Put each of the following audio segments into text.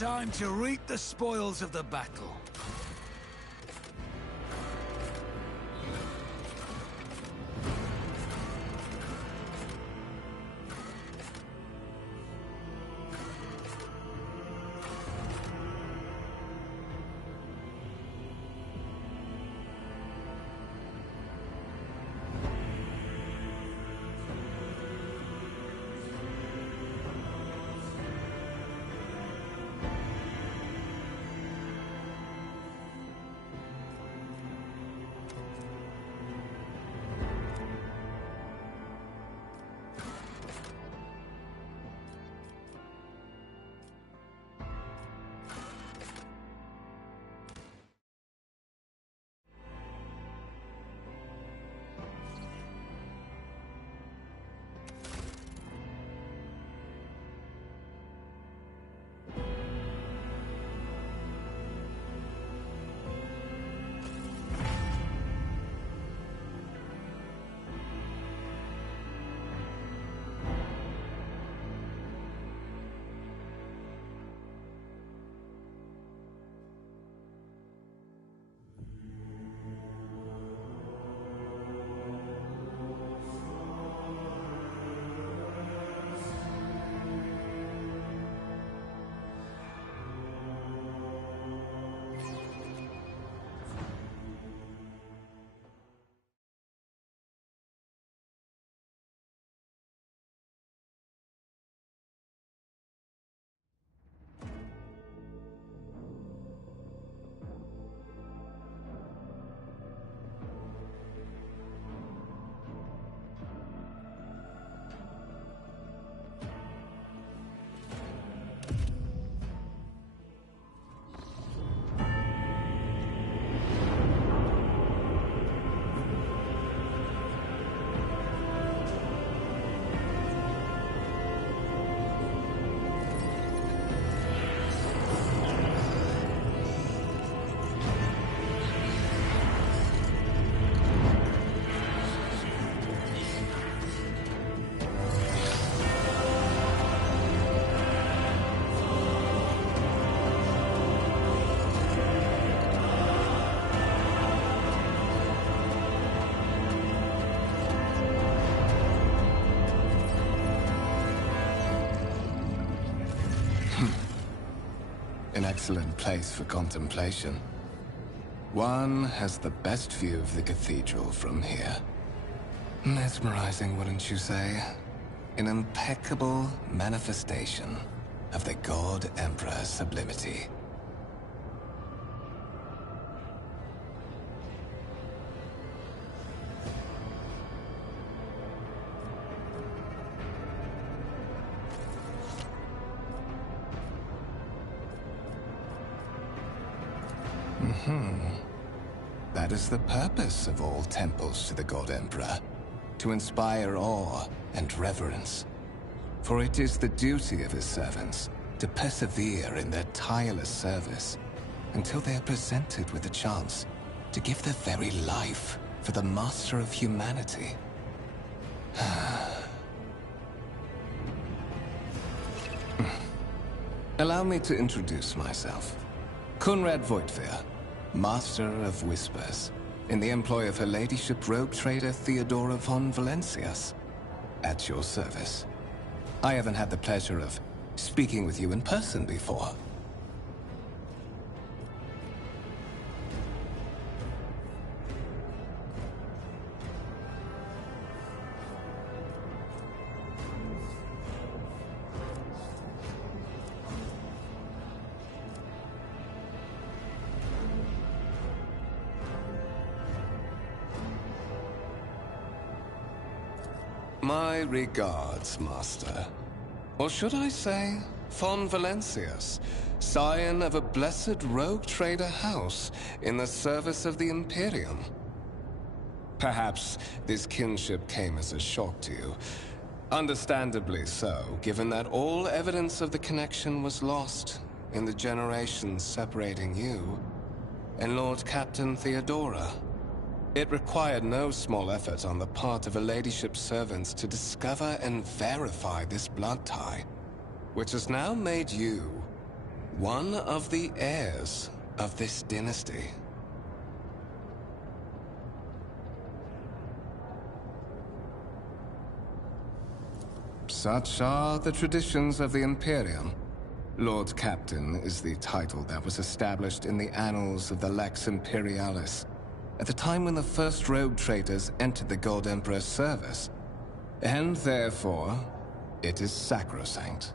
Time to reap the spoils of the battle. An excellent place for contemplation. One has the best view of the cathedral from here. Mesmerizing, wouldn't you say? An impeccable manifestation of the God Emperor's sublimity. That is the purpose of all temples to the God Emperor, to inspire awe and reverence. For it is the duty of his servants to persevere in their tireless service until they are presented with the chance to give their very life for the master of humanity. Allow me to introduce myself. Conrad Voigtveer, Master of Whispers, in the employ of Her Ladyship rogue trader Theodora von Valencias. At your service. I haven't had the pleasure of speaking with you in person before. My regards, Master. Or should I say, von Valencias, scion of a blessed rogue trader house in the service of the Imperium. Perhaps this kinship came as a shock to you. Understandably so, given that all evidence of the connection was lost in the generations separating you and Lord Captain Theodora. It required no small effort on the part of Her Ladyship's servants to discover and verify this blood tie, which has now made you one of the heirs of this dynasty. Such are the traditions of the Imperium. Lord Captain is the title that was established in the annals of the Lex Imperialis at the time when the first rogue traders entered the Gold Emperor's service, and therefore, it is sacrosanct.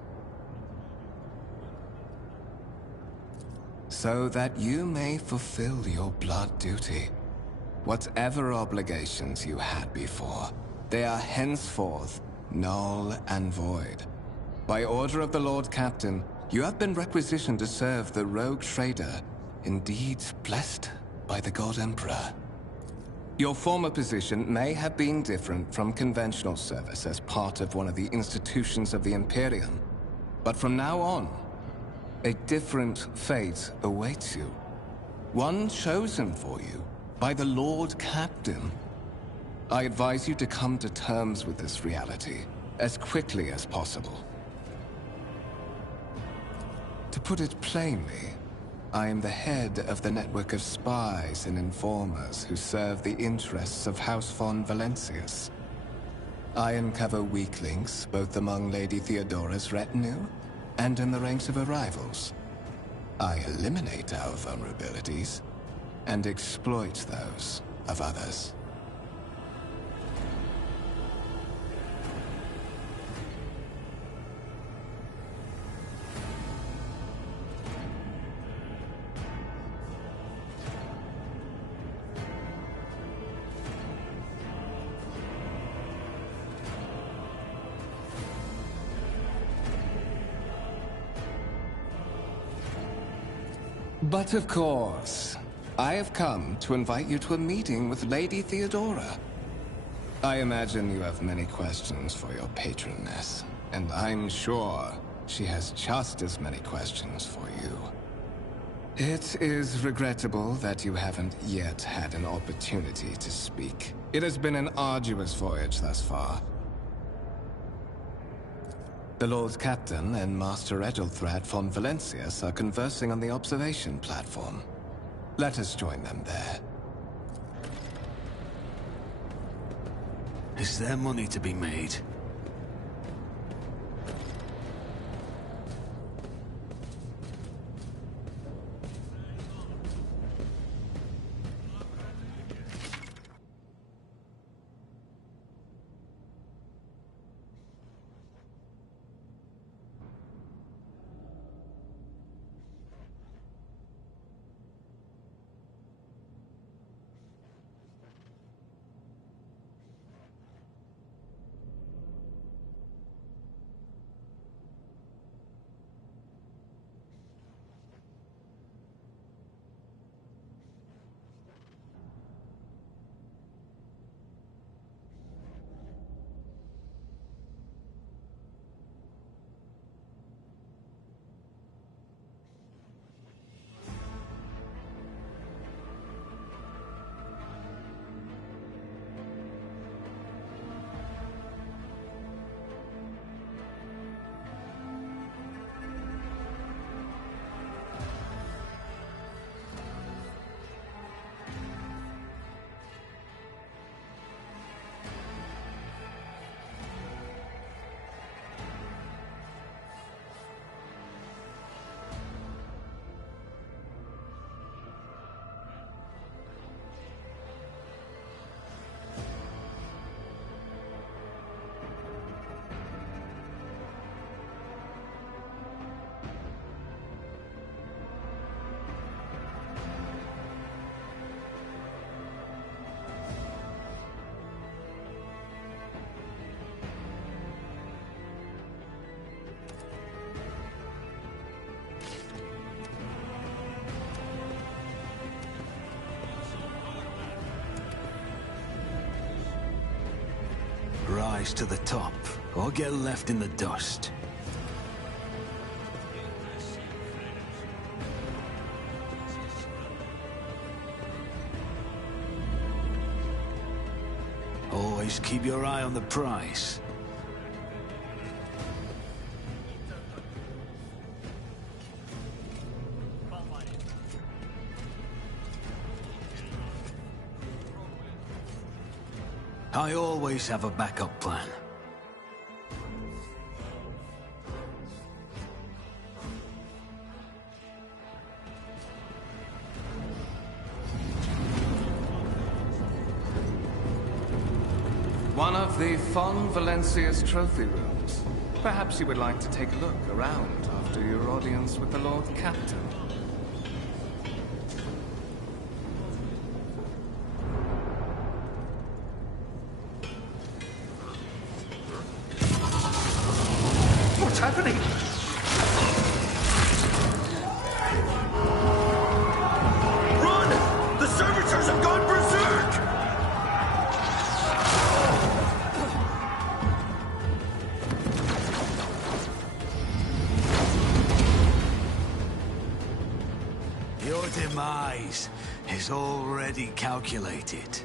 So that you may fulfill your blood duty. Whatever obligations you had before, they are henceforth null and void. By order of the Lord Captain, you have been requisitioned to serve the rogue trader, indeed blessed by the God Emperor. Your former position may have been different from conventional service as part of one of the institutions of the Imperium, but from now on, a different fate awaits you. One chosen for you by the Lord Captain. I advise you to come to terms with this reality as quickly as possible. To put it plainly, I am the head of the network of spies and informers who serve the interests of House von Valencius. I uncover weak links both among Lady Theodora's retinue and in the ranks of her rivals. I eliminate our vulnerabilities and exploit those of others. But of course, I have come to invite you to a meeting with Lady Theodora. I imagine you have many questions for your patroness, and I'm sure she has just as many questions for you. It is regrettable that you haven't yet had an opportunity to speak. It has been an arduous voyage thus far. The Lord Captain and Master Edelthrad von Valencius are conversing on the observation platform. Let us join them there. Is there money to be made? Rise to the top, or get left in the dust. Always keep your eye on the prize. I always have a backup plan. One of the Fon Valencia's trophy rooms. Perhaps you would like to take a look around after your audience with the Lord Captain. What's happening? Run! The servitors have gone berserk! Your demise is already calculated.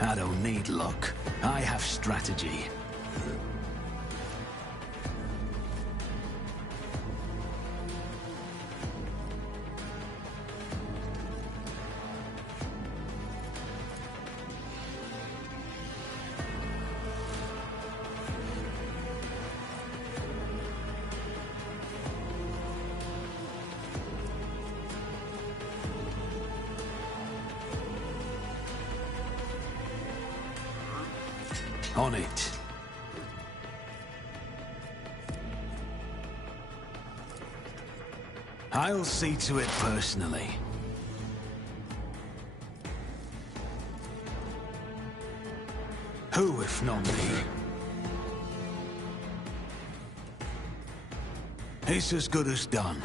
I don't need luck. I have strategy. On it. I'll see to it personally. Who, if not me? It's as good as done.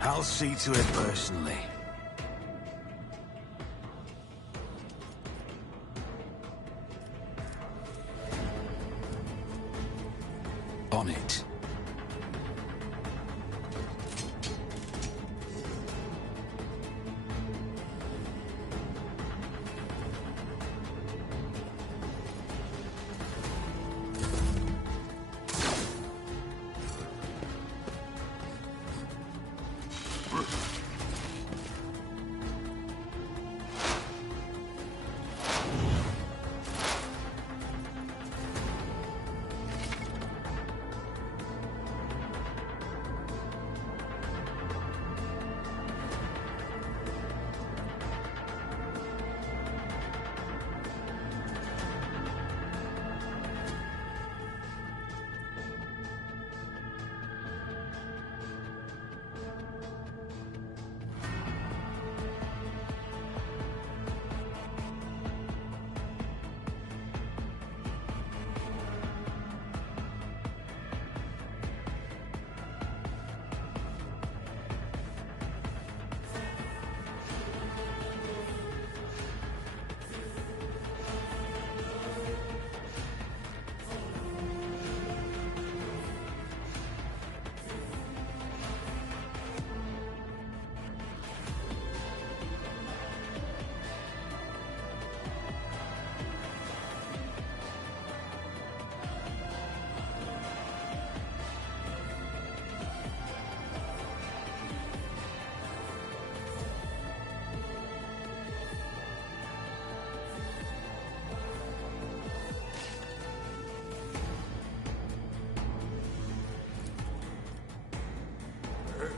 I'll see to it personally. On it.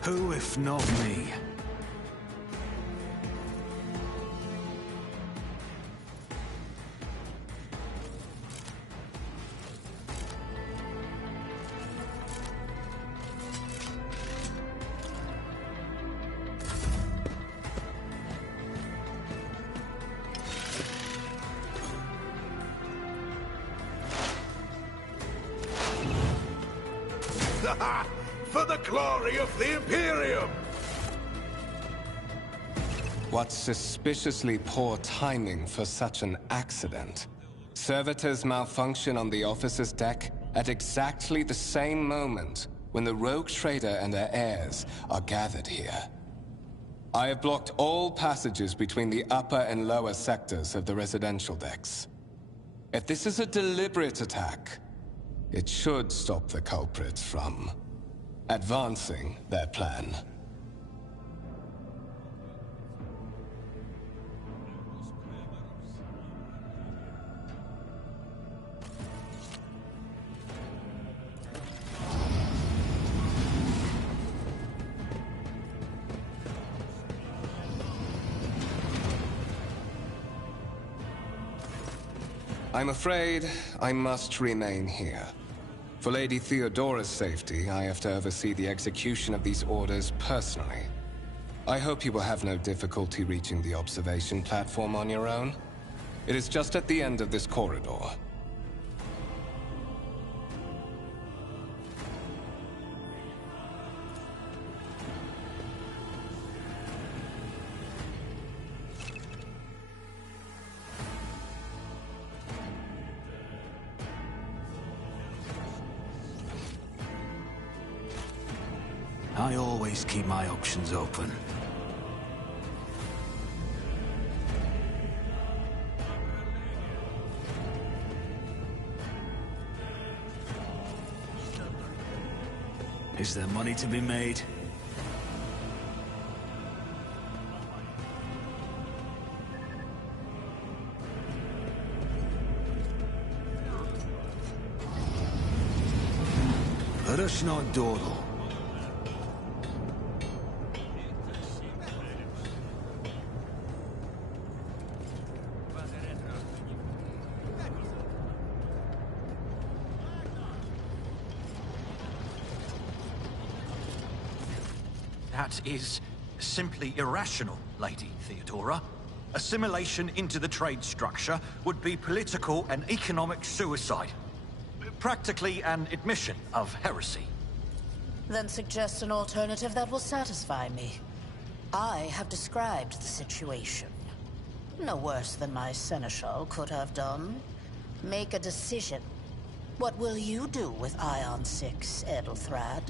Who if not me? For the glory of the Imperium! What suspiciously poor timing for such an accident. Servitors malfunction on the officer's deck at exactly the same moment when the rogue trader and her heirs are gathered here. I have blocked all passages between the upper and lower sectors of the residential decks. If this is a deliberate attack, it should stop the culprits from advancing their plan. I'm afraid I must remain here. For Lady Theodora's safety, I have to oversee the execution of these orders personally. I hope you will have no difficulty reaching the observation platform on your own. It is just at the end of this corridor. I always keep my options open. Is there money to be made? Rush not dawdle. That is simply irrational, Lady Theodora. Assimilation into the trade structure would be political and economic suicide. Practically an admission of heresy. Then suggest an alternative that will satisfy me. I have described the situation. No worse than my seneschal could have done. Make a decision. What will you do with Ion 6, Edelthrad?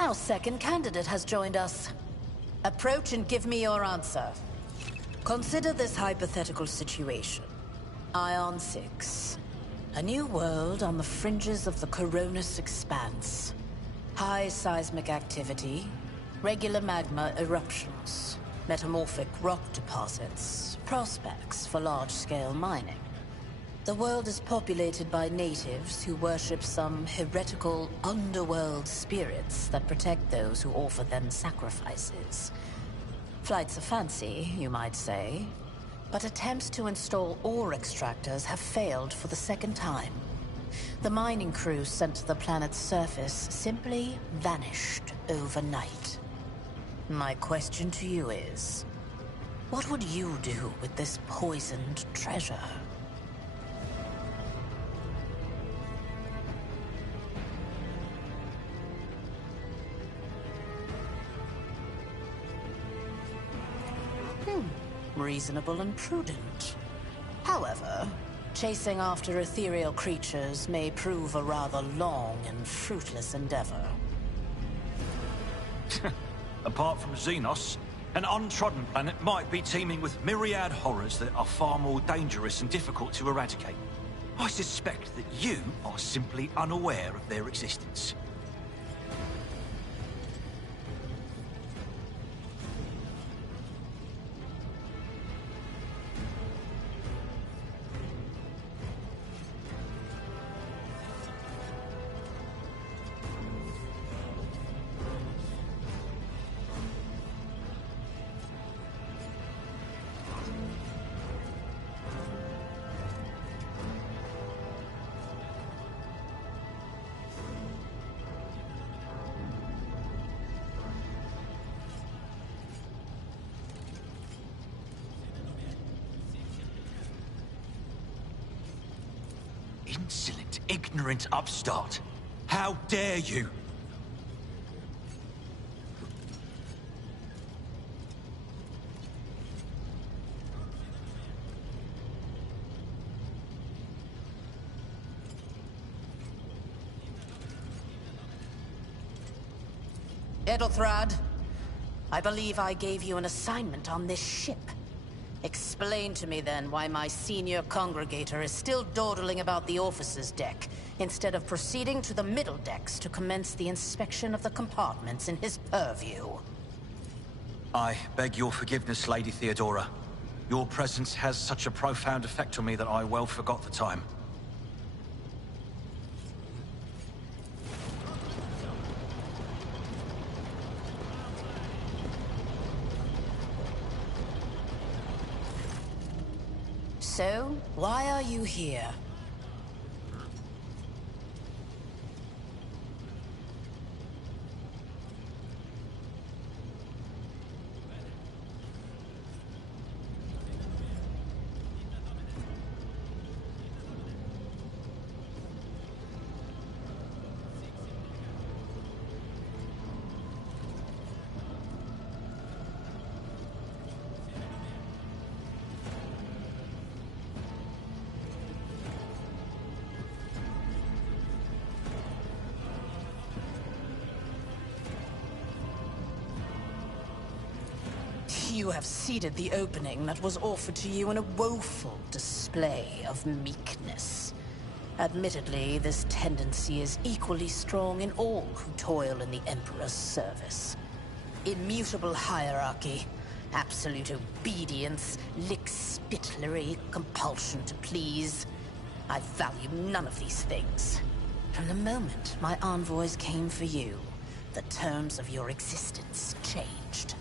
Our second candidate has joined us. Approach and give me your answer. Consider this hypothetical situation. Ion 6. A new world on the fringes of the Coronis expanse. High seismic activity, regular magma eruptions, metamorphic rock deposits, prospects for large-scale mining. The world is populated by natives who worship some heretical underworld spirits that protect those who offer them sacrifices. Flights of fancy, you might say, but attempts to install ore extractors have failed for the second time. The mining crews sent to the planet's surface simply vanished overnight. My question to you is, what would you do with this poisoned treasure? Reasonable and prudent. However, chasing after ethereal creatures may prove a rather long and fruitless endeavor. Apart from Xenos, an untrodden planet might be teeming with myriad horrors that are far more dangerous and difficult to eradicate. I suspect that you are simply unaware of their existence. Insolent, ignorant upstart. How dare you? Edelthrad, I believe I gave you an assignment on this ship. Explain to me then why my senior congregator is still dawdling about the officer's deck, instead of proceeding to the middle decks to commence the inspection of the compartments in his purview. I beg your forgiveness, Lady Theodora. Your presence has such a profound effect on me that I well forgot the time. So, why are you here? You have seeded the opening that was offered to you in a woeful display of meekness. Admittedly, this tendency is equally strong in all who toil in the Emperor's service. Immutable hierarchy, absolute obedience, lickspittlery, compulsion to please. I value none of these things. From the moment my envoys came for you, the terms of your existence changed.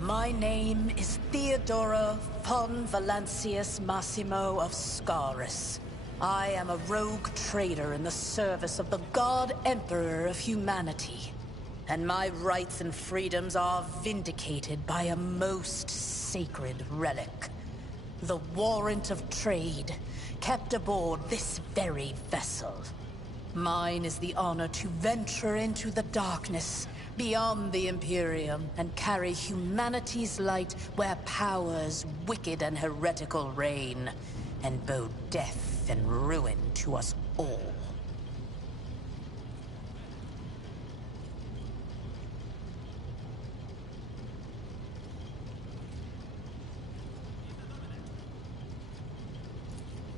My name is Theodora von Valancius Massimo of Scaris. I am a rogue trader in the service of the God Emperor of humanity. And my rights and freedoms are vindicated by a most sacred relic. The warrant of trade, kept aboard this very vessel. Mine is the honor to venture into the darkness, beyond the Imperium, and carry humanity's light where powers wicked and heretical reign, and bow death and ruin to us all.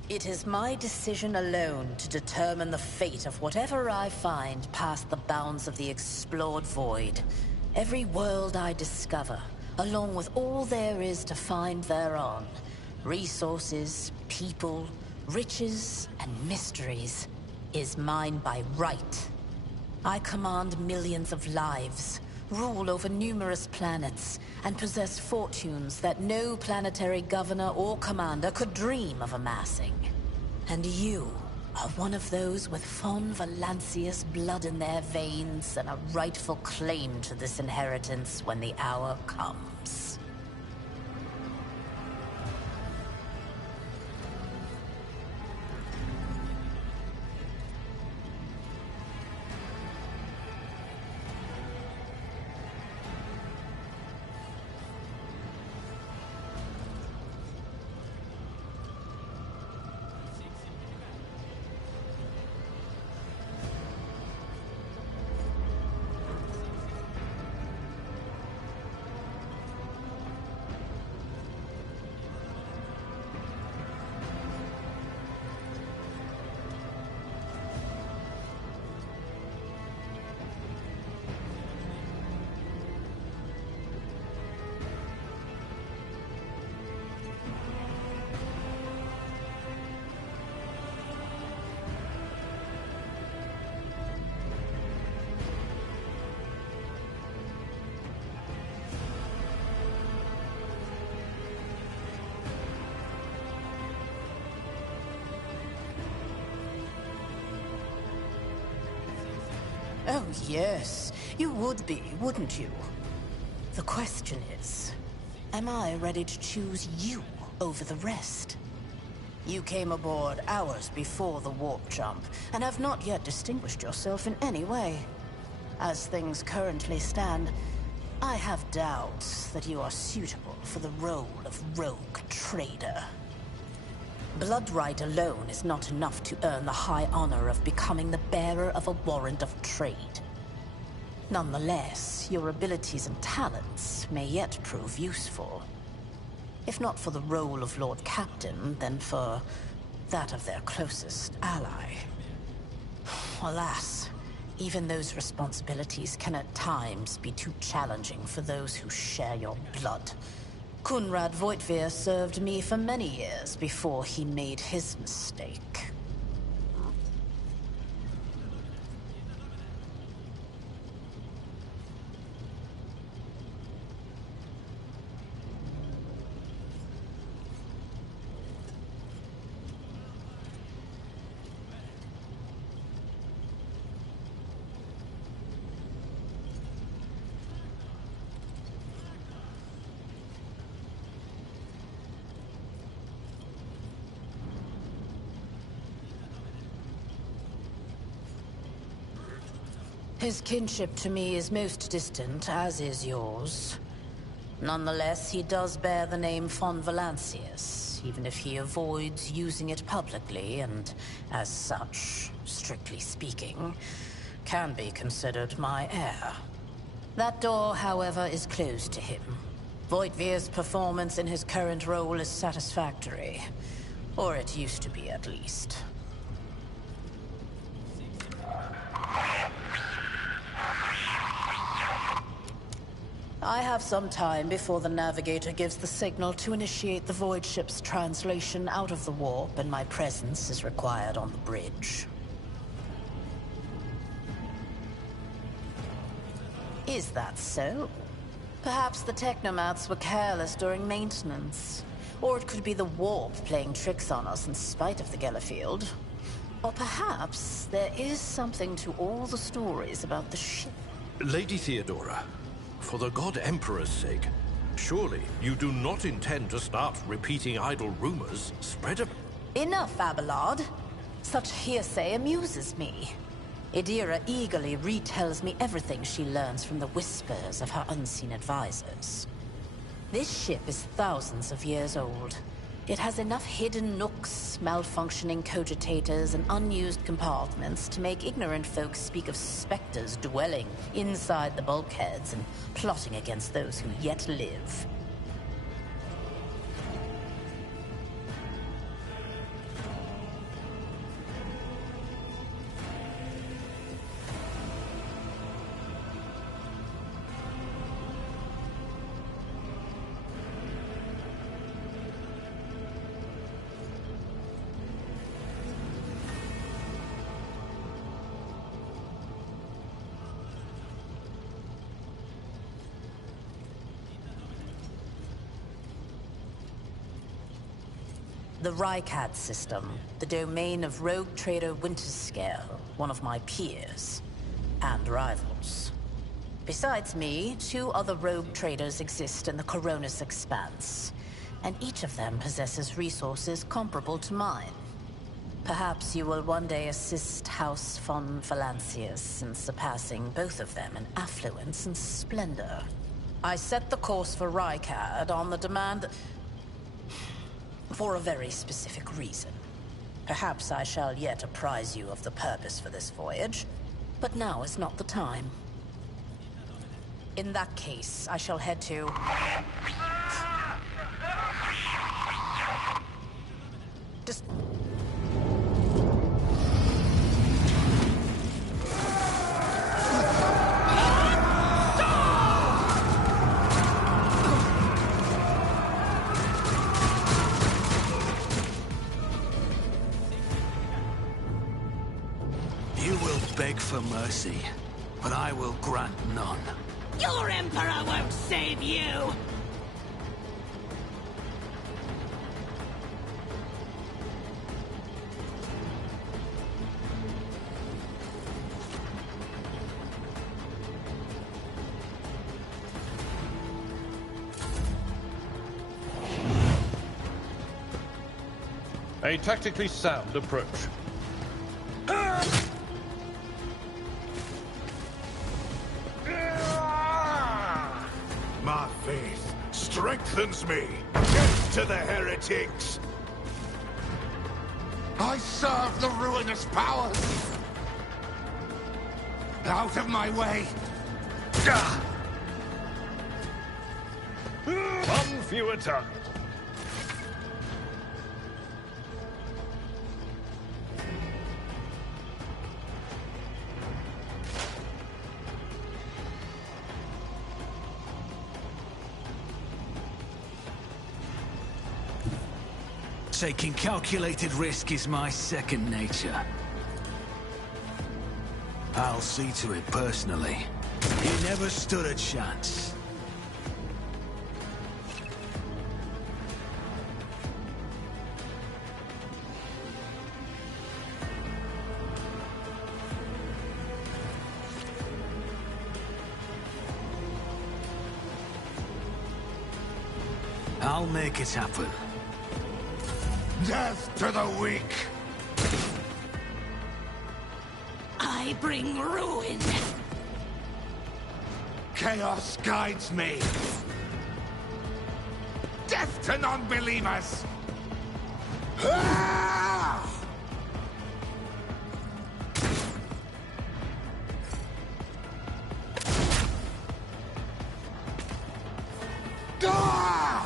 It is my decision alone to determine the fate of whatever I find past the bounds of the explored void. Every world I discover, along with all there is to find thereon, resources, people, riches, and mysteries, is mine by right. I command millions of lives, rule over numerous planets, and possess fortunes that no planetary governor or commander could dream of amassing. And you are one of those with von Valancius blood in their veins and a rightful claim to this inheritance when the hour comes. Yes, you would be, wouldn't you? The question is, am I ready to choose you over the rest? You came aboard hours before the warp jump, and have not yet distinguished yourself in any way. As things currently stand, I have doubts that you are suitable for the role of rogue trader. Bloodright alone is not enough to earn the high honor of becoming the bearer of a warrant of trade. Nonetheless, your abilities and talents may yet prove useful. If not for the role of Lord Captain, then for that of their closest ally. Alas, even those responsibilities can at times be too challenging for those who share your blood. Kunrad Voitvir served me for many years before he made his mistake. His kinship to me is most distant, as is yours. Nonetheless, he does bear the name von Valancius, even if he avoids using it publicly, and as such, strictly speaking, can be considered my heir. That door, however, is closed to him. Voitvir's performance in his current role is satisfactory. Or it used to be, at least. I have some time before the Navigator gives the signal to initiate the Void ship's translation out of the warp, and my presence is required on the bridge. Is that so? Perhaps the Technomats were careless during maintenance. Or it could be the warp playing tricks on us in spite of the Gellerfield. Or perhaps there is something to all the stories about the ship. Lady Theodora, for the God Emperor's sake, surely you do not intend to start repeating idle rumors spread about... Enough, Abelard. Such hearsay amuses me. Idira eagerly retells me everything she learns from the whispers of her unseen advisors. This ship is thousands of years old. It has enough hidden nooks, malfunctioning cogitators, and unused compartments to make ignorant folks speak of specters dwelling inside the bulkheads and plotting against those who yet live. The Rykad system, the domain of rogue trader Winterscale, one of my peers, and rivals. Besides me, 2 other rogue traders exist in the Coronis Expanse, and each of them possesses resources comparable to mine. Perhaps you will one day assist House von Valancius in surpassing both of them in affluence and splendor. I set the course for Rykad on the demand... for a very specific reason. Perhaps I shall yet apprise you of the purpose for this voyage, but now is not the time. In that case, I shall head to... Just... Beg for mercy, but I will grant none. Your Emperor won't save you! A tactically sound approach. My faith strengthens me. Death to the heretics! I serve the ruinous powers! Out of my way! One fewer tongue. Taking calculated risk is my second nature. I'll see to it personally. He never stood a chance. I'll make it happen. Death to the weak! I bring ruin. Chaos guides me! Death to non-believers! Ah! Ah!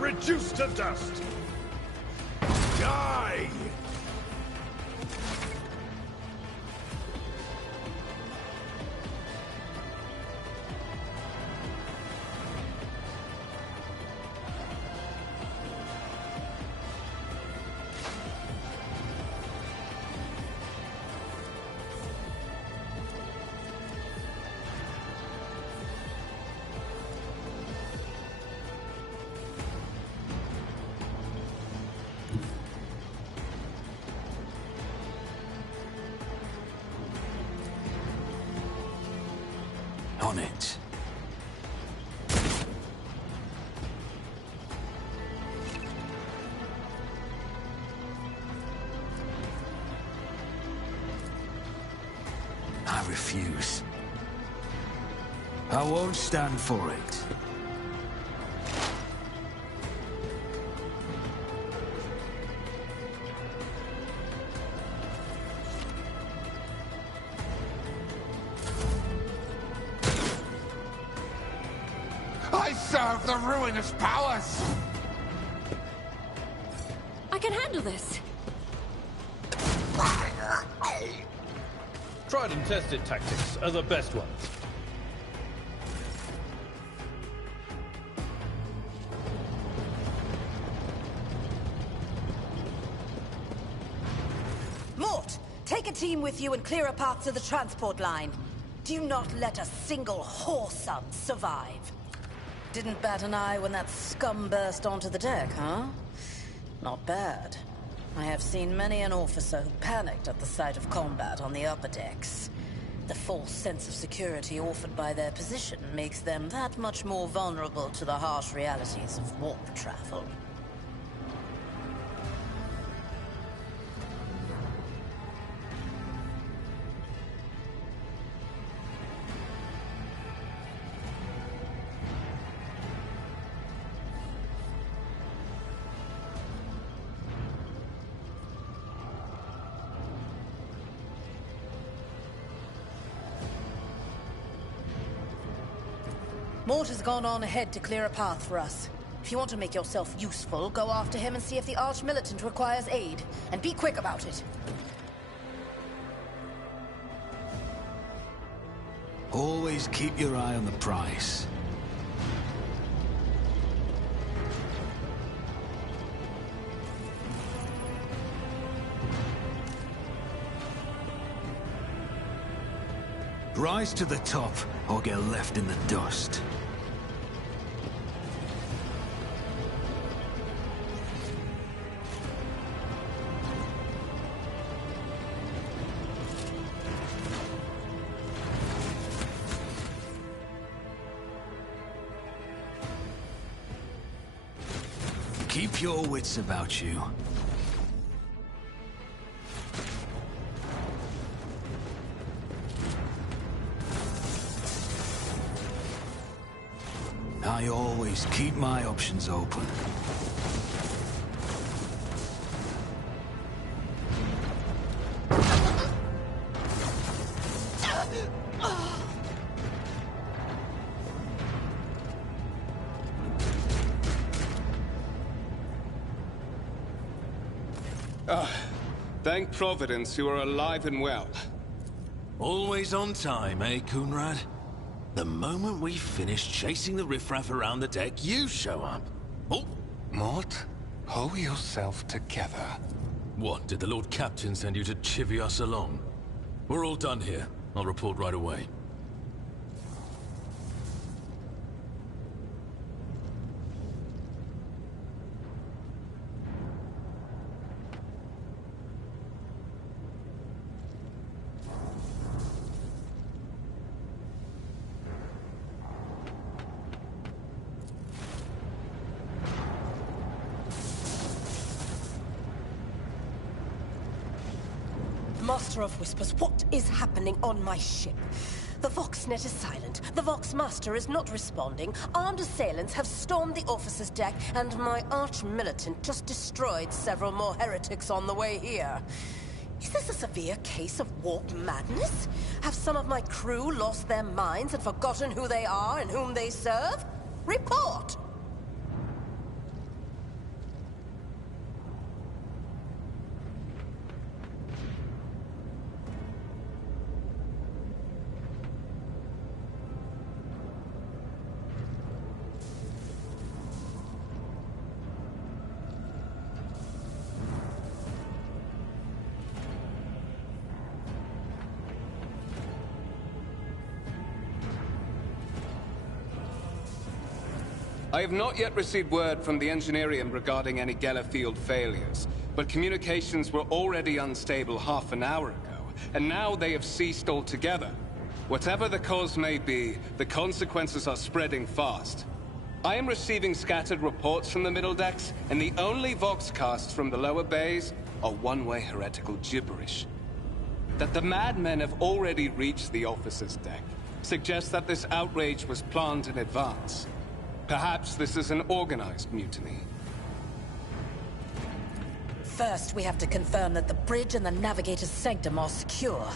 Reduced to dust! Die! On it. I refuse. I won't stand for it. I serve the ruinous powers! I can handle this. Tried and tested tactics are the best ones. Mort, take a team with you and clear a path to the transport line. Do not let a single whoreson survive. Didn't bat an eye when that scum burst onto the deck, huh? Not bad. I have seen many an officer who panicked at the sight of combat on the upper decks. The false sense of security offered by their position makes them that much more vulnerable to the harsh realities of warp travel. Mort has gone on ahead to clear a path for us. If you want to make yourself useful, go after him and see if the Arch-Militant requires aid. And be quick about it. Always keep your eye on the prize. Rise to the top, or get left in the dust. Keep your wits about you. I always keep my options open. Thank Providence you are alive and well. Always on time, eh, Coonrad? The moment we finish chasing the riffraff around the deck, you show up. Oh! Mort, pull yourself together. What, did the Lord Captain send you to chivvy us along? We're all done here. I'll report right away. Master of Whispers, what is happening on my ship? The Voxnet is silent. The Voxmaster is not responding. Armed assailants have stormed the officer's deck, and my arch-militant just destroyed several more heretics on the way here. Is this a severe case of warp madness? Have some of my crew lost their minds and forgotten who they are and whom they serve? Report! I have not yet received word from the Engineerium regarding any Geller field failures, but communications were already unstable half an hour ago, and now they have ceased altogether. Whatever the cause may be, the consequences are spreading fast. I am receiving scattered reports from the middle decks, and the only voxcasts from the lower bays are one-way heretical gibberish. That the madmen have already reached the officer's deck suggests that this outrage was planned in advance. Perhaps this is an organized mutiny. First, we have to confirm that the bridge and the navigator's sanctum are secure.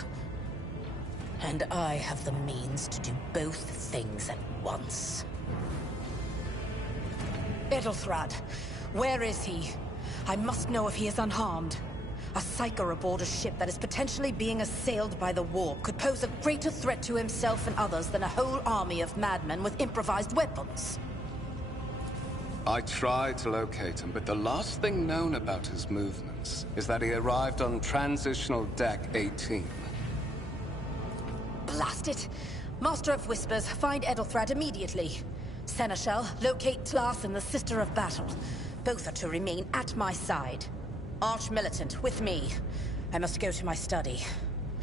And I have the means to do both things at once. Edelthrad, where is he? I must know if he is unharmed. A psyker aboard a ship that is potentially being assailed by the warp could pose a greater threat to himself and others than a whole army of madmen with improvised weapons. I tried to locate him, but the last thing known about his movements is that he arrived on Transitional Deck 18. Blast it! Master of Whispers, find Edelthrad immediately. Seneschal, locate Tlas and the Sister of Battle. Both are to remain at my side. Arch-militant, with me. I must go to my study.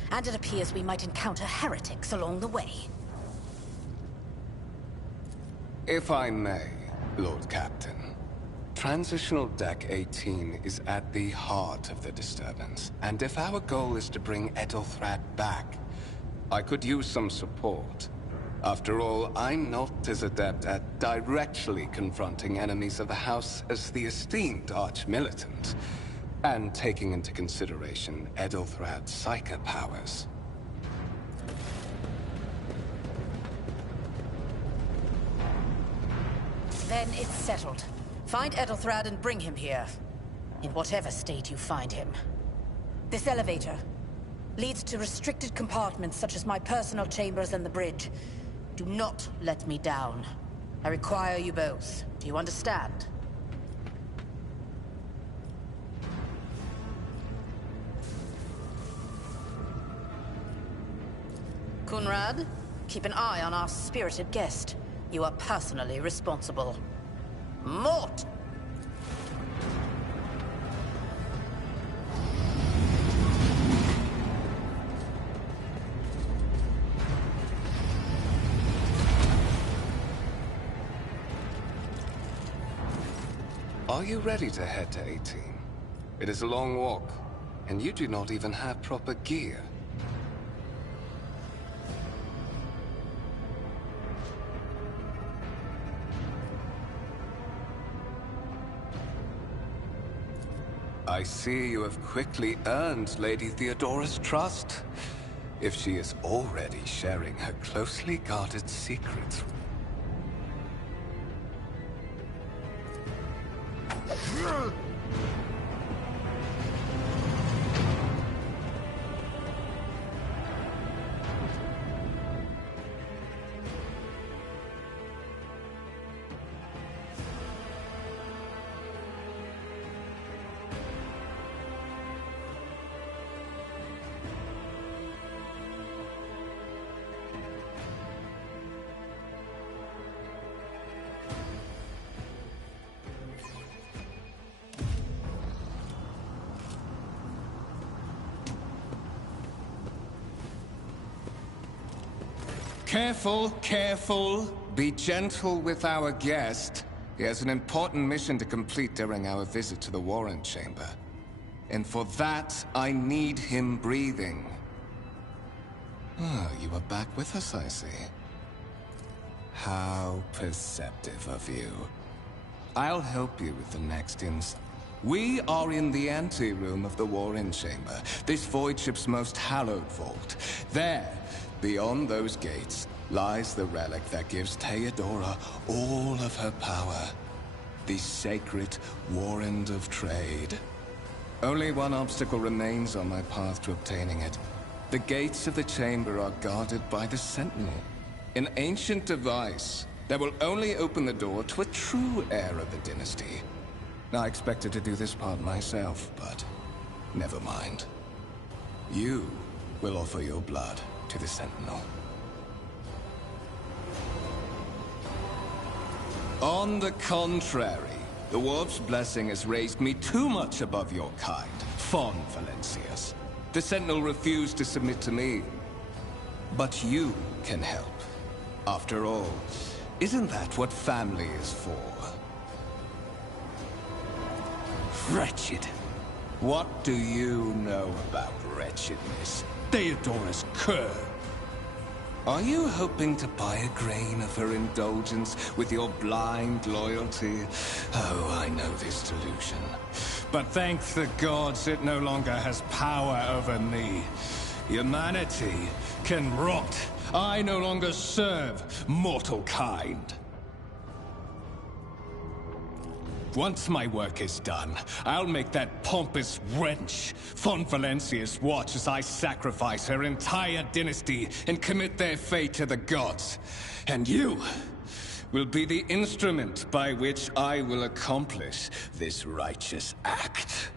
And it appears we might encounter heretics along the way. If I may, Lord Captain. Transitional Deck 18 is at the heart of the disturbance, and if our goal is to bring Edelthrad back, I could use some support. After all, I'm not as adept at directly confronting enemies of the House as the esteemed Arch-Militant, and taking into consideration Edelthrad's psychic powers. Then it's settled. Find Edelthrad and bring him here. In whatever state you find him. This elevator leads to restricted compartments such as my personal chambers and the bridge. Do not let me down. I require you both. Do you understand? Kunrad, keep an eye on our spirited guest. You are personally responsible. Mort! Are you ready to head to 18? It is a long walk, and you do not even have proper gear. I see you have quickly earned Lady Theodora's trust, if she is already sharing her closely guarded secrets. Careful, careful. Be gentle with our guest. He has an important mission to complete during our visit to the Warren Chamber. And for that, I need him breathing. Ah, you are back with us, I see. How perceptive of you. I'll help you with the next insight. We are in the anteroom of the Warren Chamber, this void ship's most hallowed vault. There, beyond those gates, lies the relic that gives Theodora all of her power. The sacred Warrant of Trade. Only one obstacle remains on my path to obtaining it. The gates of the chamber are guarded by the Sentinel. An ancient device that will only open the door to a true heir of the dynasty. I expected to do this part myself, but never mind. You will offer your blood to the Sentinel. On the contrary, the Dwarf's blessing has raised me too much above your kind, Fon Valencius. The Sentinel refused to submit to me. But you can help. After all, isn't that what family is for? Wretched. What do you know about wretchedness? Theodora's cur. Are you hoping to buy a grain of her indulgence with your blind loyalty? Oh, I know this delusion. But thank the gods it no longer has power over me. Humanity can rot. I no longer serve mortal kind. Once my work is done, I'll make that pompous wench, Fon Valencius, watch as I sacrifice her entire dynasty and commit their fate to the gods. And you will be the instrument by which I will accomplish this righteous act.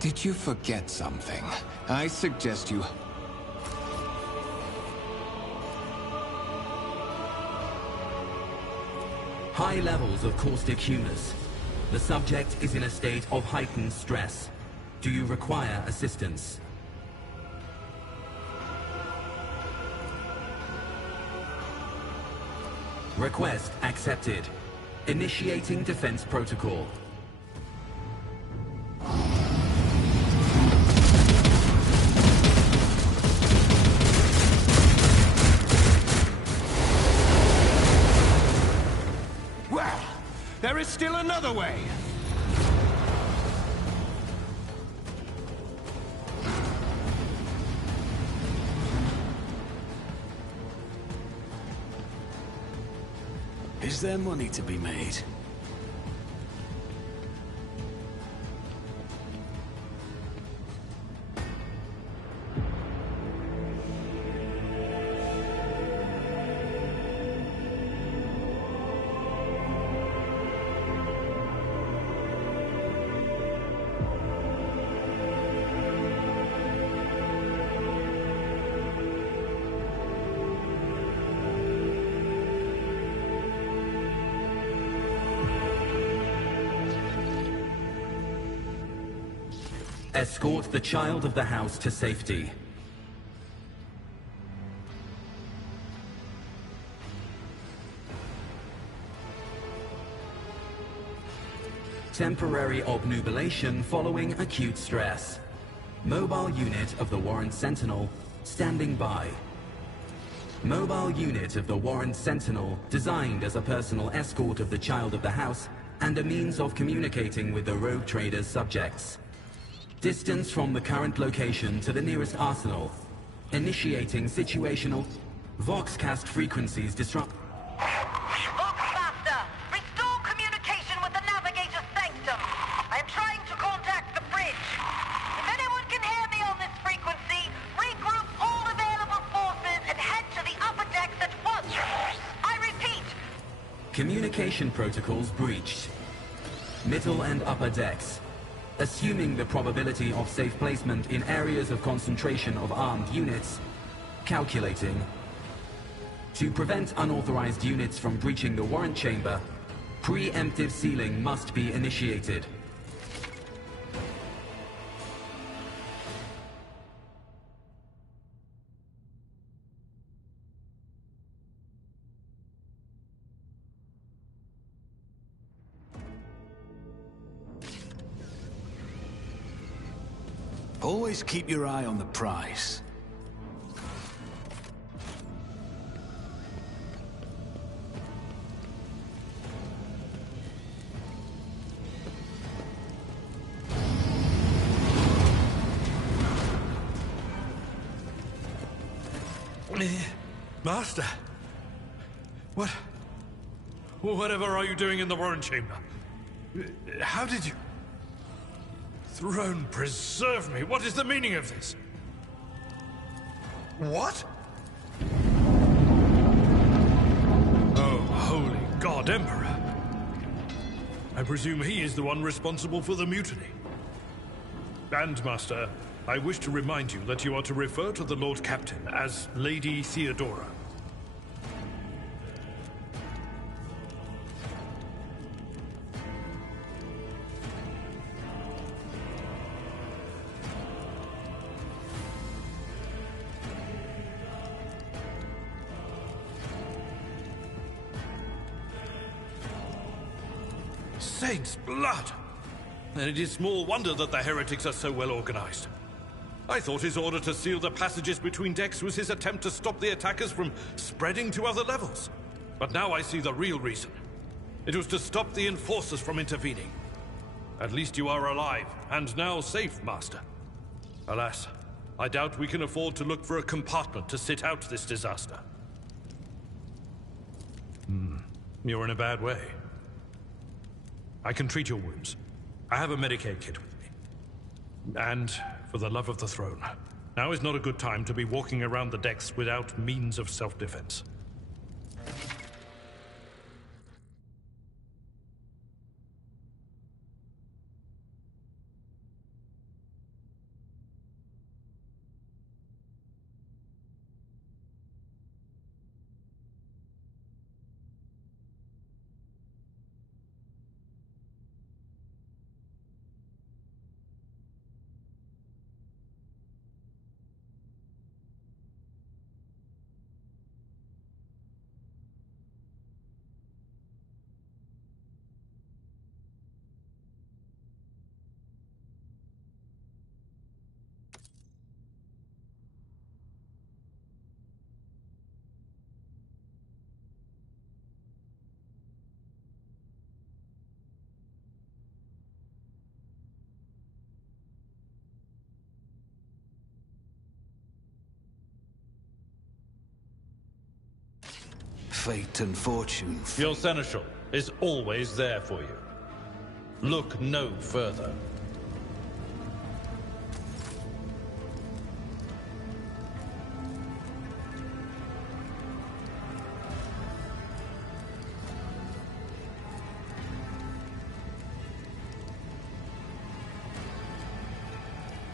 Did you forget something? I suggest you... High levels of caustic humus. The subject is in a state of heightened stress. Do you require assistance? Request accepted. Initiating defense protocol. is still another way! Is there money to be made? Escort the child of the house to safety. Temporary obnubilation following acute stress. Mobile unit of the Warren Sentinel, standing by. Mobile unit of the Warren Sentinel, designed as a personal escort of the child of the house and a means of communicating with the rogue trader's subjects. Distance from the current location to the nearest arsenal. Initiating situational. Voxcast frequencies disrupt. Voxmaster, restore communication with the navigator's sanctum. I am trying to contact the bridge. If anyone can hear me on this frequency, regroup all available forces and head to the upper decks at once. I repeat. Communication protocols breached. Middle and upper decks. Assuming the probability of safe placement in areas of concentration of armed units. Calculating. To prevent unauthorized units from breaching the warrant chamber, preemptive sealing must be initiated. Always keep your eye on the prize. Master! Whatever are you doing in the Warren Chamber? How did you... Throne preserve me! What is the meaning of this? What? Oh, holy God, Emperor! I presume he is the one responsible for the mutiny. And, Master, I wish to remind you that you are to refer to the Lord Captain as Lady Theodora. Saint's blood! And it is small wonder that the heretics are so well organized. I thought his order to seal the passages between decks was his attempt to stop the attackers from spreading to other levels. But now I see the real reason. It was to stop the enforcers from intervening. At least you are alive, and now safe, Master. Alas, I doubt we can afford to look for a compartment to sit out this disaster. You're in a bad way. I can treat your wounds. I have a Medicaid kit with me. And, for the love of the throne, now is not a good time to be walking around the decks without means of self-defense. Fate and fortune. Your seneschal is always there for you. Look no further.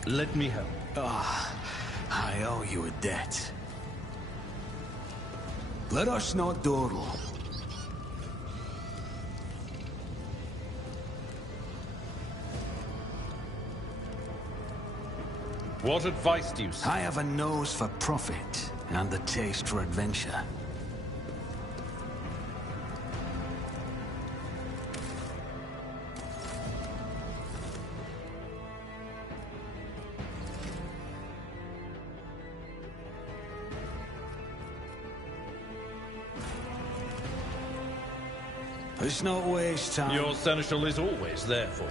Let me help. I owe you a debt. Let us not dawdle. What advice do you say? I have a nose for profit and the taste for adventure. Let's not waste time. Your seneschal is always there for you.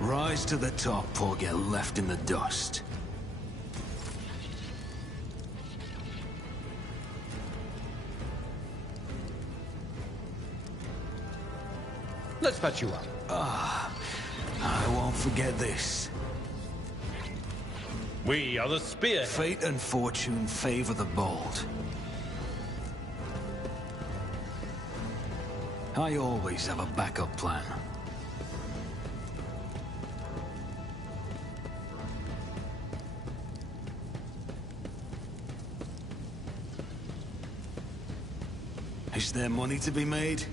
Rise to the top or get left in the dust. Let's patch you up. I won't forget this. We are the spear. Fate and fortune favor the bold. I always have a backup plan. Is there money to be made?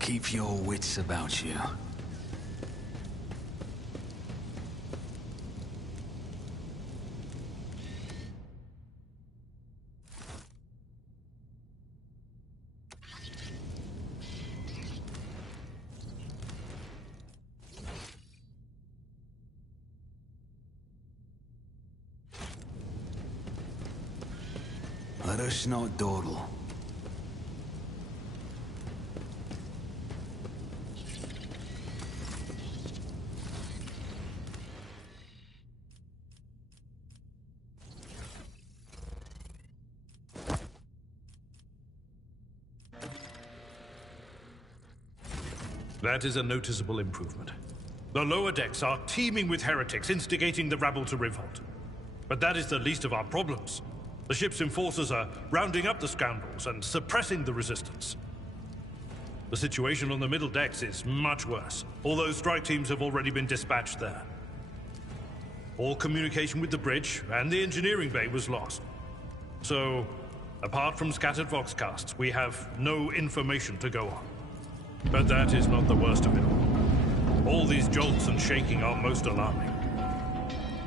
Keep your wits about you. Let us not dawdle. That is a noticeable improvement. The lower decks are teeming with heretics, instigating the rabble to revolt. But that is the least of our problems. The ship's enforcers are rounding up the scoundrels and suppressing the resistance. The situation on the middle decks is much worse, although strike teams have already been dispatched there. All communication with the bridge and the engineering bay was lost. So, apart from scattered voxcasts, we have no information to go on. But that is not the worst of it all. All these jolts and shaking are most alarming.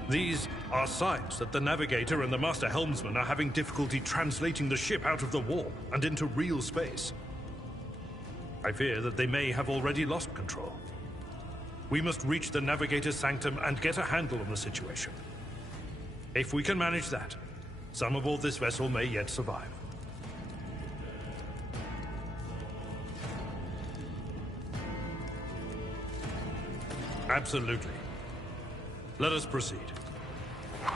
These are signs that the navigator and the master helmsman are having difficulty translating the ship out of the warp and into real space. I fear that they may have already lost control. We must reach the navigator's sanctum and get a handle on the situation. If we can manage that, some aboard this vessel may yet survive. Absolutely. Let us proceed. To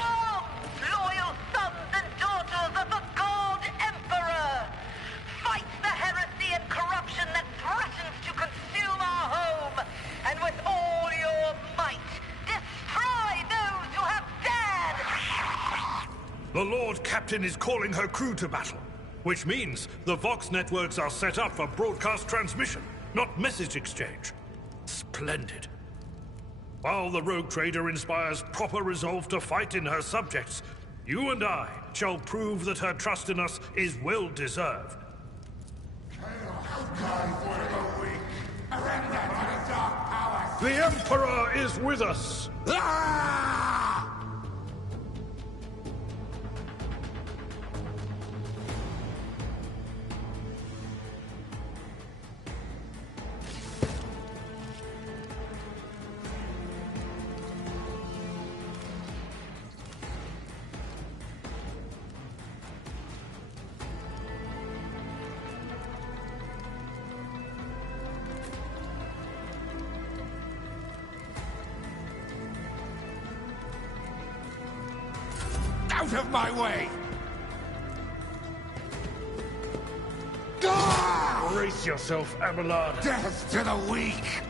all loyal sons and daughters of the God Emperor! Fight the heresy and corruption that threatens to consume our home, and with all your might, destroy those who have dared! The Lord Captain is calling her crew to battle, which means the Vox networks are set up for broadcast transmission, not message exchange. Splendid. While the rogue trader inspires proper resolve to fight in her subjects, you and I shall prove that her trust in us is well deserved. The Emperor is with us! out of my way! Brace yourself, Abelard. Death to the weak!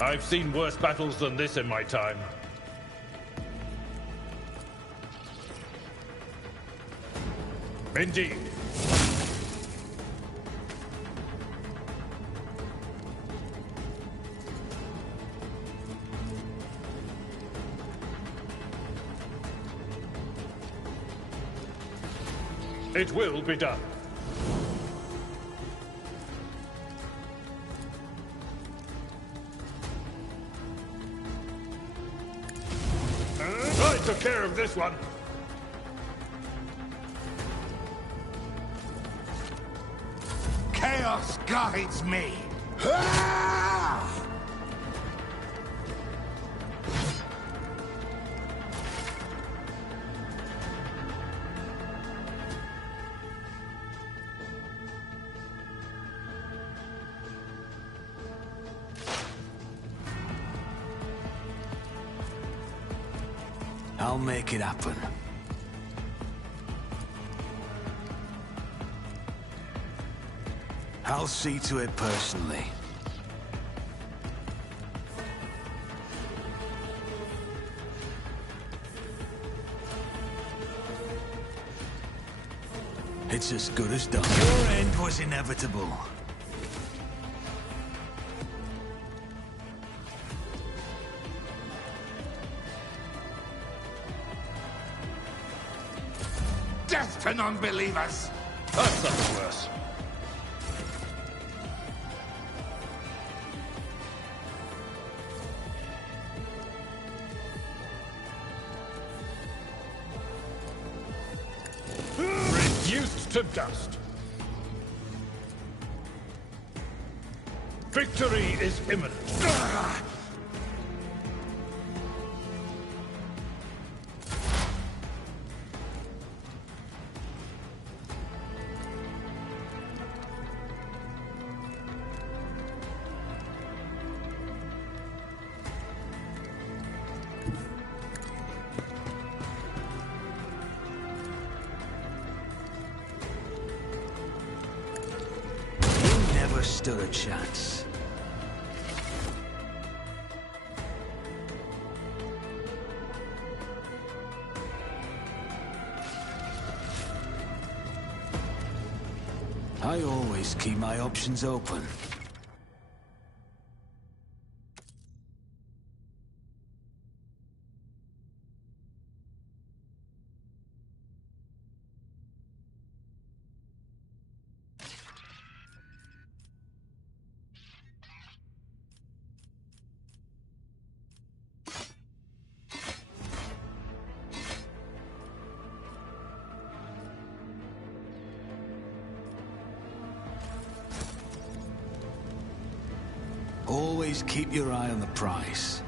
I've seen worse battles than this in my time. Indeed. It will be done. I took care of this one. Chaos guides me! I'll make it happen. I'll see to it personally. It's as good as done. Your end was inevitable. Death to non-believers! That's something worse. Reduced to dust. Victory is imminent. Stood a chance. I always keep my options open. Always keep your eye on the prize.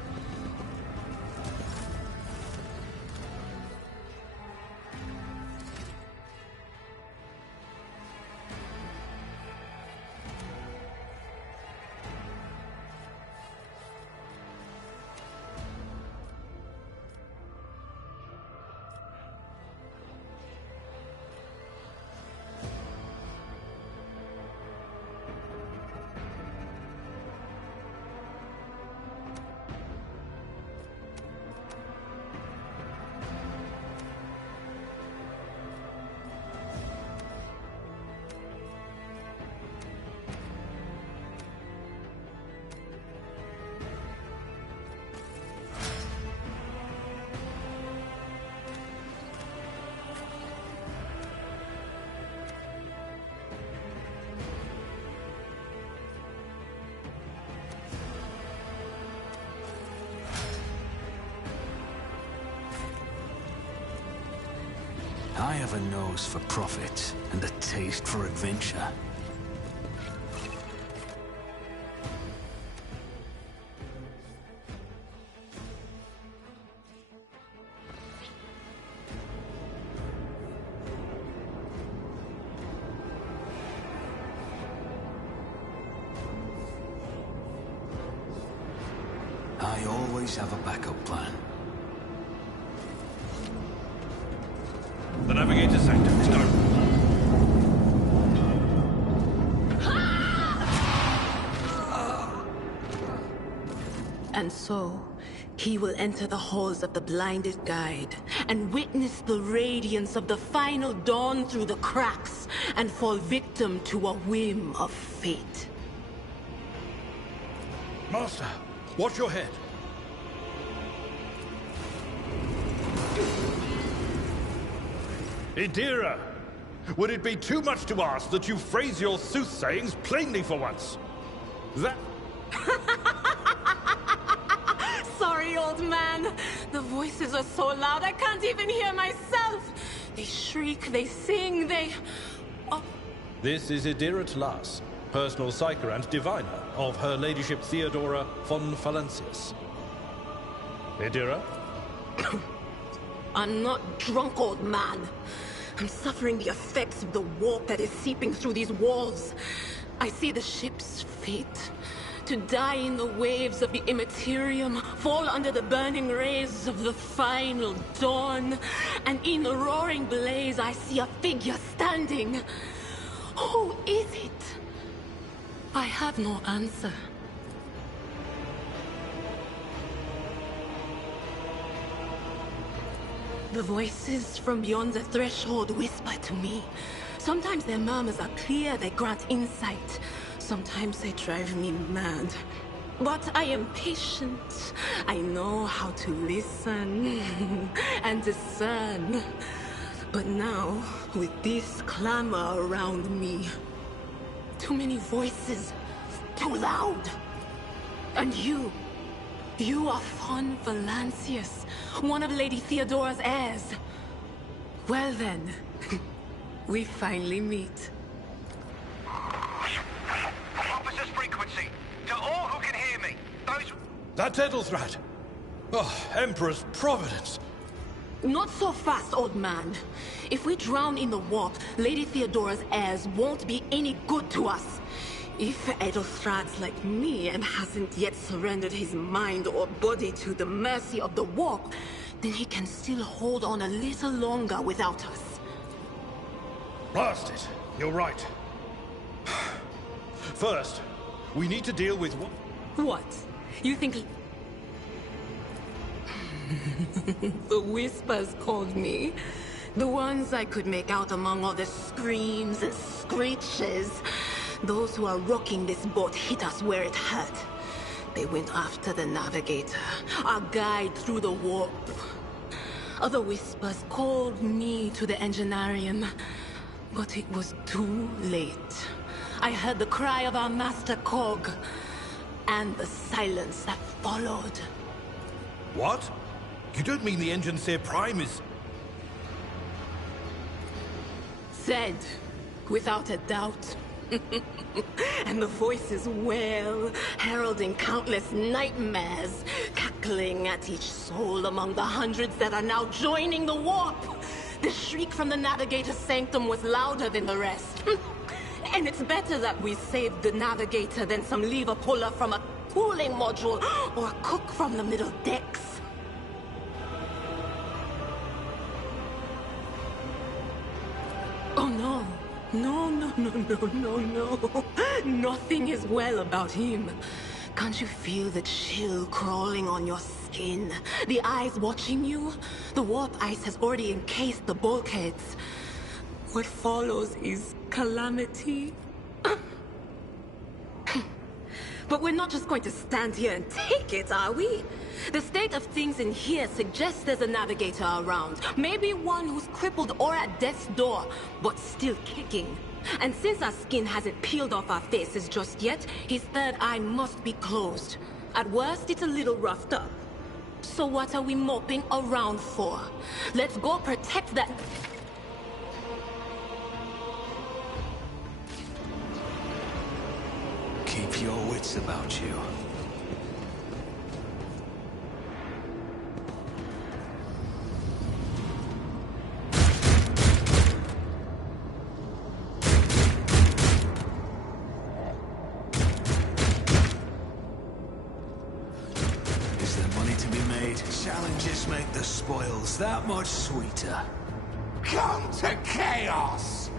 I have a nose for profit and a taste for adventure. I always have a backup plan. The Navigator's Sanctum is done. And so, he will enter the halls of the blinded guide and witness the radiance of the final dawn through the cracks and fall victim to a whim of fate. Master, watch your head. Idira, would it be too much to ask that you phrase your soothsayings plainly for once? That... Sorry, old man. The voices are so loud I can't even hear myself. They shriek, they sing, they... Oh. This is Idira Tlas, personal psyker and diviner of Her Ladyship Theodora von Valencius. Idira? I'm not drunk, old man. I'm suffering the effects of the warp that is seeping through these walls. I see the ship's fate. To die in the waves of the immaterium, fall under the burning rays of the final dawn. And in the roaring blaze, I see a figure standing. Who is it? I have no answer. The voices from beyond the threshold whisper to me. Sometimes their murmurs are clear, they grant insight. Sometimes they drive me mad. But I am patient. I know how to listen and discern. But now, with this clamor around me, too many voices, too loud. And you are von Valencius, one of Lady Theodora's heirs. Well then, we finally meet. Officer's frequency. To all who can hear me. Those... That's Edelthrat. Oh, Emperor's Providence. Not so fast, old man. If we drown in the warp, Lady Theodora's heirs won't be any good to us. If Edelthrat's like me and hasn't yet surrendered his mind or body to the mercy of the warp, then he can still hold on a little longer without us. Blast it. You're right. First, we need to deal with what? What? You think... The whispers called me. The ones I could make out among all the screams and screeches. Those who are rocking this boat hit us where it hurt. They went after the Navigator, our guide through the warp. Other whispers called me to the Engineerium, but it was too late. I heard the cry of our Master Cog, and the silence that followed. What? You don't mean the Engineer Prime is... Said, without a doubt. And the voices wail, heralding countless nightmares, cackling at each soul among the hundreds that are now joining the warp. The shriek from the Navigator's sanctum was louder than the rest. And it's better that we saved the Navigator than some lever puller from a cooling module or a cook from the middle decks. Oh no. No. Nothing is well about him. Can't you feel the chill crawling on your skin? The eyes watching you? The warp ice has already encased the bulkheads. What follows is calamity. But we're not just going to stand here and take it, are we? The state of things in here suggests there's a Navigator around. Maybe one who's crippled or at death's door, but still kicking. And since our skin hasn't peeled off our faces just yet, his third eye must be closed. At worst, it's a little roughed up. So what are we moping around for? Let's go protect that... Keep your wits about you. Is there money to be made? Challenges make the spoils that much sweeter. Come to chaos!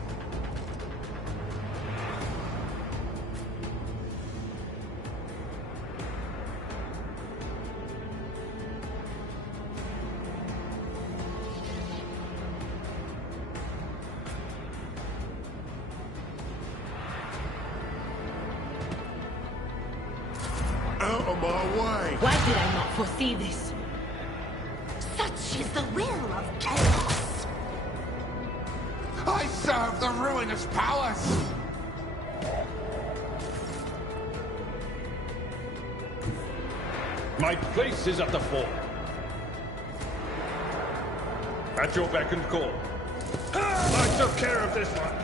Out of my way! Why did I not foresee this? Such is the will of chaos. I serve the ruinous powers! My place is at the fore. At your beck and call. I took care of this one.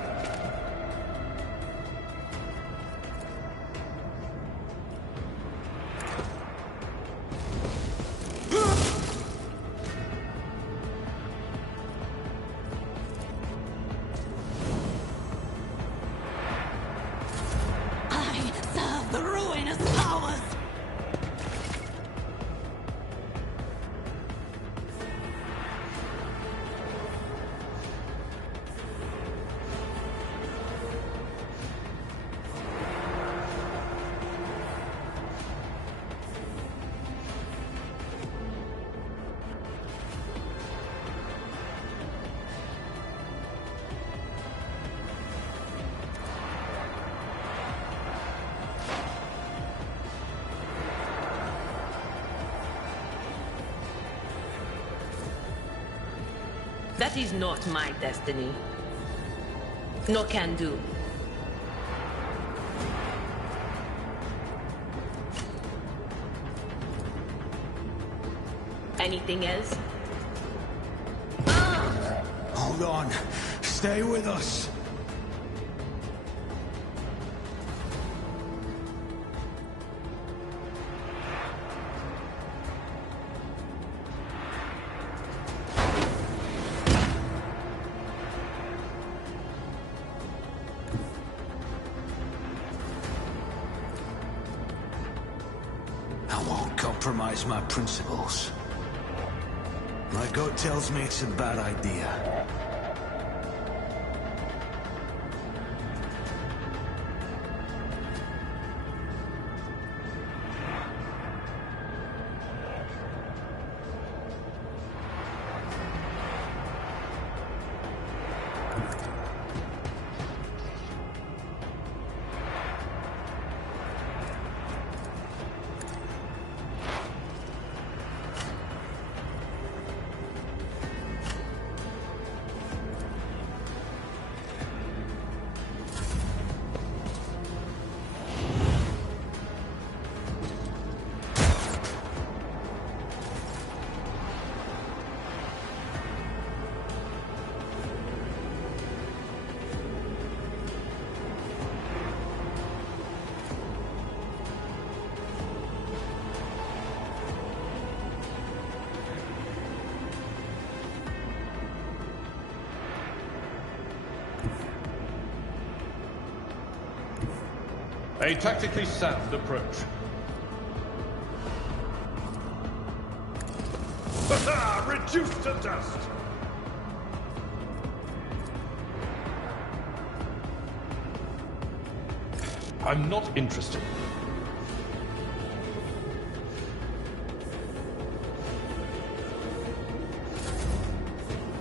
I serve the ruinous powers. That is not my destiny. Nor can do. Anything else? Hold on. Stay with us. I won't compromise my principles. My gut tells me it's a bad idea. A tactically sound approach. Reduced to dust! I'm not interested.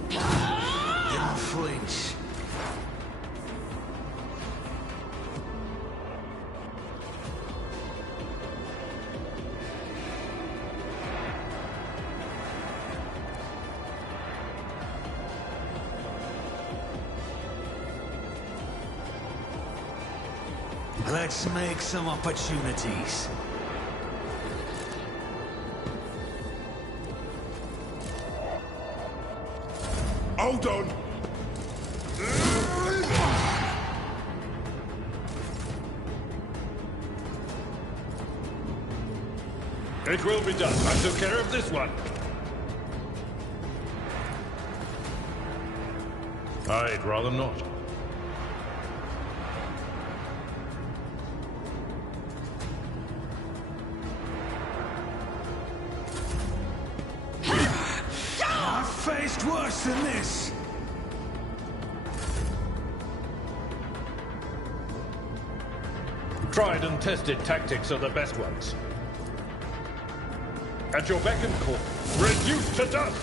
Don't flinch. Let's make some opportunities. Hold on! It will be done. I took care of this one. I'd rather not. I've faced worse than this. Tried and tested tactics are the best ones. At your beck and call, reduced to dust!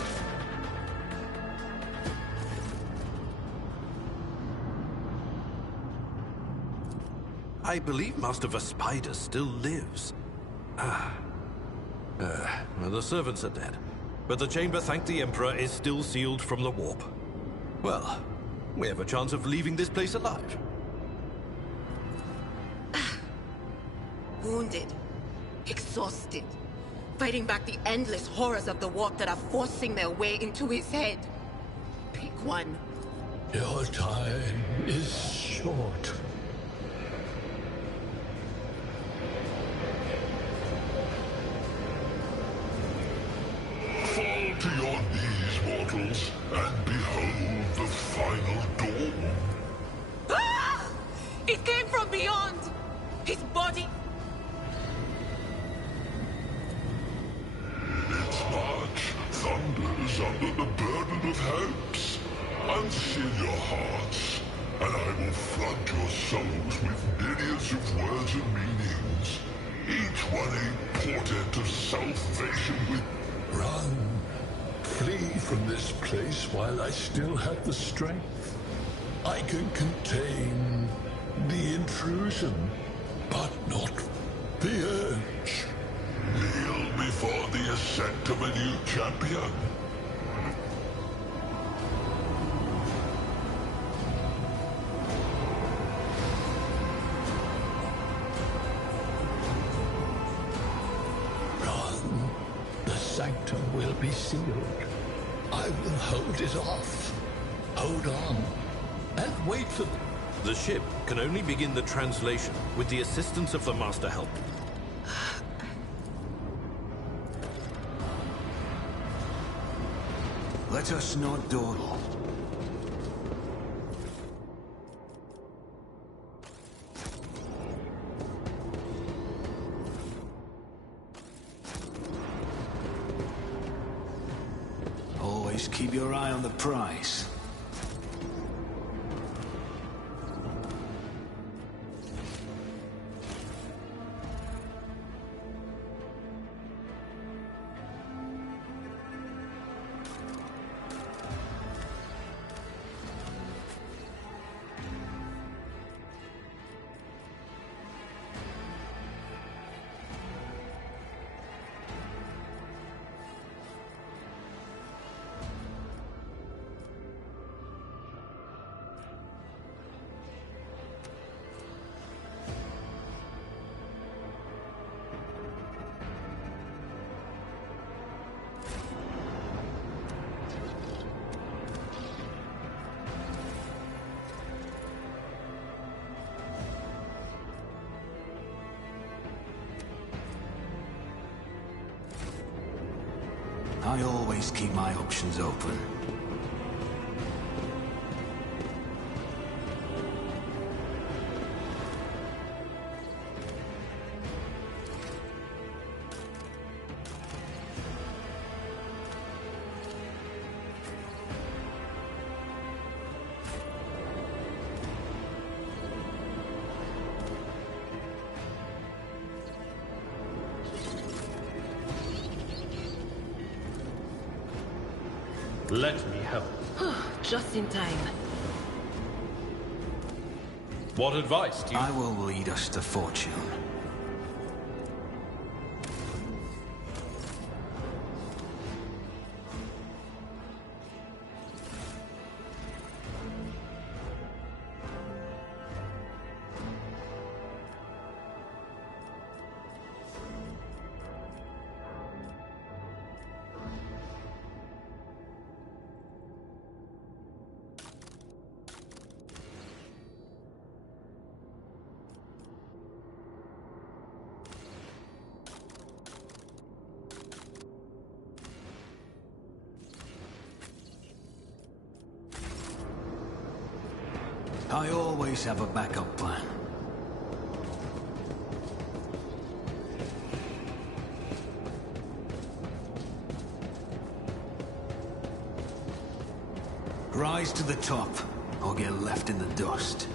I believe Master Vespider still lives. The servants are dead. But the chamber, thank the Emperor, is still sealed from the warp. Well, we have a chance of leaving this place alive. Wounded. Exhausted. Fighting back the endless horrors of the warp that are forcing their way into his head. Pick one. Your time is short. Fall to your knees, mortals, and behold the final dawn. Ah! It came from beyond! His body... Its march thunders under the burden of hopes. Unseal your hearts, and I will flood your souls with myriads of words and meanings, each one a portent of salvation with... Run. Flee from this place while I still have the strength. I can contain the intrusion, but not the urge. Kneel before the ascent of a new champion. Run. The sanctum will be sealed. I will hold it off. Hold on. And wait for... The ship can only begin the translation with the assistance of the Master Help. Let us not dawdle. Always keep your eye on the prize. I always keep my options open. Let me help. Just in time. What advice do you... I will lead us to fortune. I always have a backup plan. Rise to the top, or get left in the dust.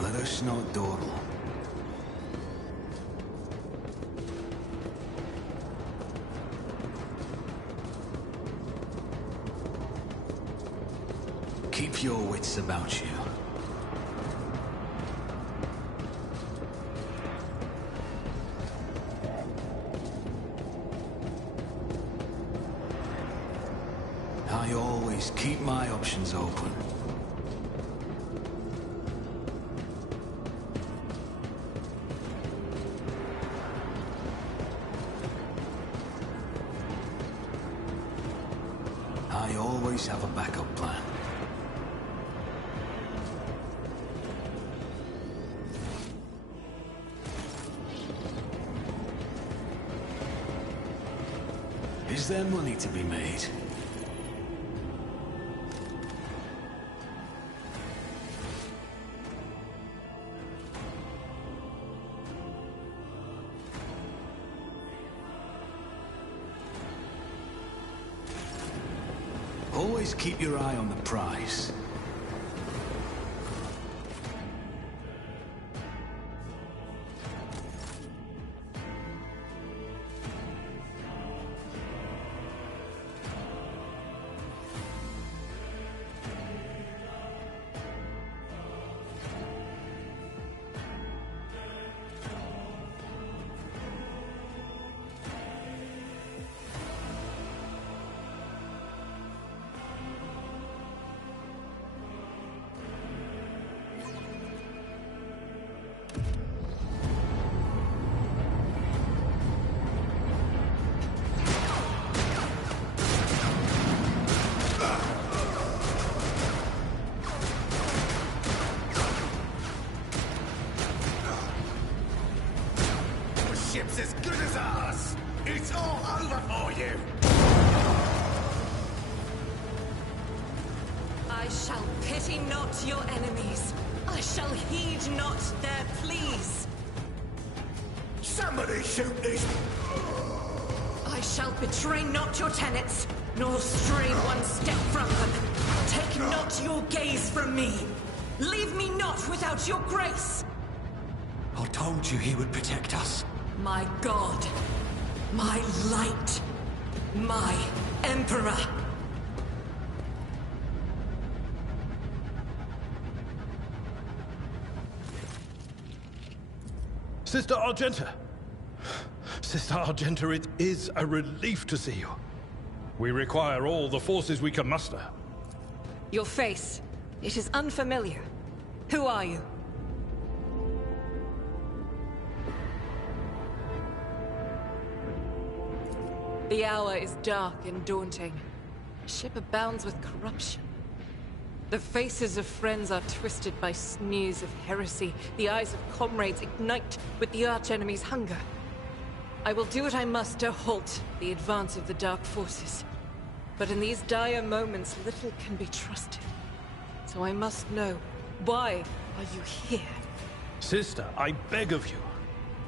Let us not dawdle. Keep your wits about you. I always keep my options open. I always have a backup plan. Is there money to be made? Always keep your eye on the prize. Ship's as good as ours! It's all over for you! I shall pity not your enemies. I shall heed not their pleas. Somebody shoot these... I shall betray not your tenets, nor stray one step from them. Take not your gaze from me. Leave me not without your grace. I told you he would protect us. My God, my light, my Emperor. Sister Argenta! Sister Argenta, it is a relief to see you. We require all the forces we can muster. Your face, it is unfamiliar. Who are you? The hour is dark and daunting. The ship abounds with corruption. The faces of friends are twisted by sneers of heresy. The eyes of comrades ignite with the archenemy's hunger. I will do what I must to halt the advance of the dark forces. But in these dire moments, little can be trusted. So I must know, why are you here? Sister, I beg of you.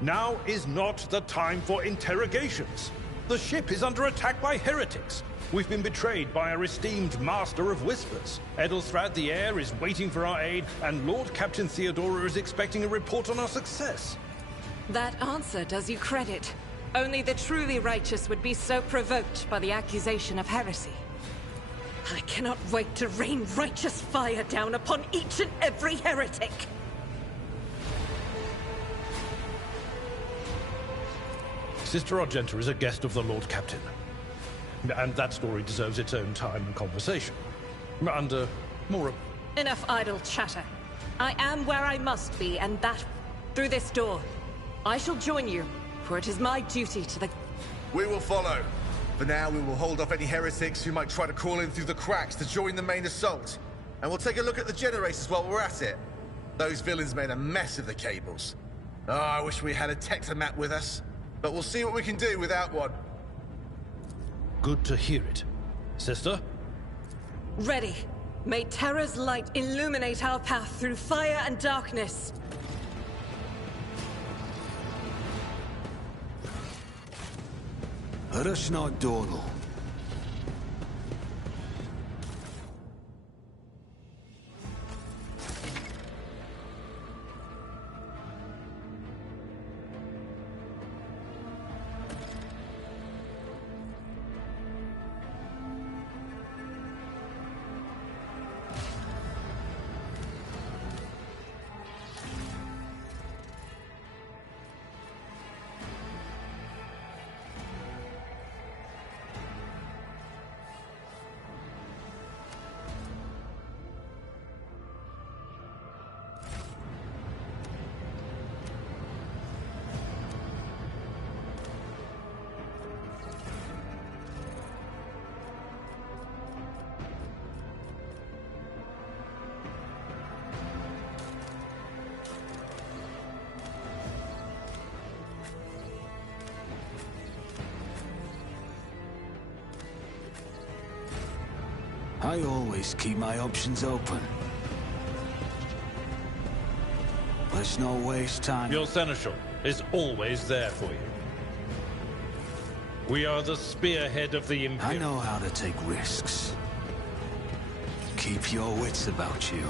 Now is not the time for interrogations. The ship is under attack by heretics. We've been betrayed by our esteemed Master of Whispers. Edelstrad the Heir is waiting for our aid, and Lord Captain Theodora is expecting a report on our success. That answer does you credit. Only the truly righteous would be so provoked by the accusation of heresy. I cannot wait to rain righteous fire down upon each and every heretic. Sister Argenta is a guest of the Lord Captain. And that story deserves its own time and conversation. And, more... Enough idle chatter. I am where I must be, and that... through this door. I shall join you, for it is my duty to the... We will follow. For now, we will hold off any heretics who might try to crawl in through the cracks to join the main assault. And we'll take a look at the generators while we're at it. Those villains made a mess of the cables. Oh, I wish we had a Tectomat with us. But we'll see what we can do without one. Good to hear it. Sister? Ready. May Terra's light illuminate our path through fire and darkness. Rush not dawdle. I always keep my options open. Let's not waste time. Your seneschal is always there for you. We are the spearhead of the Empire. I know how to take risks. Keep your wits about you.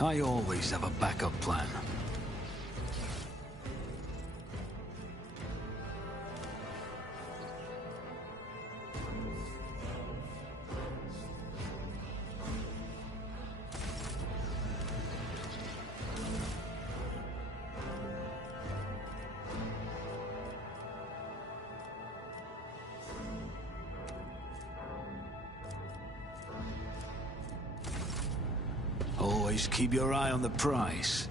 I always have a backup plan. Always keep your eye on the prize.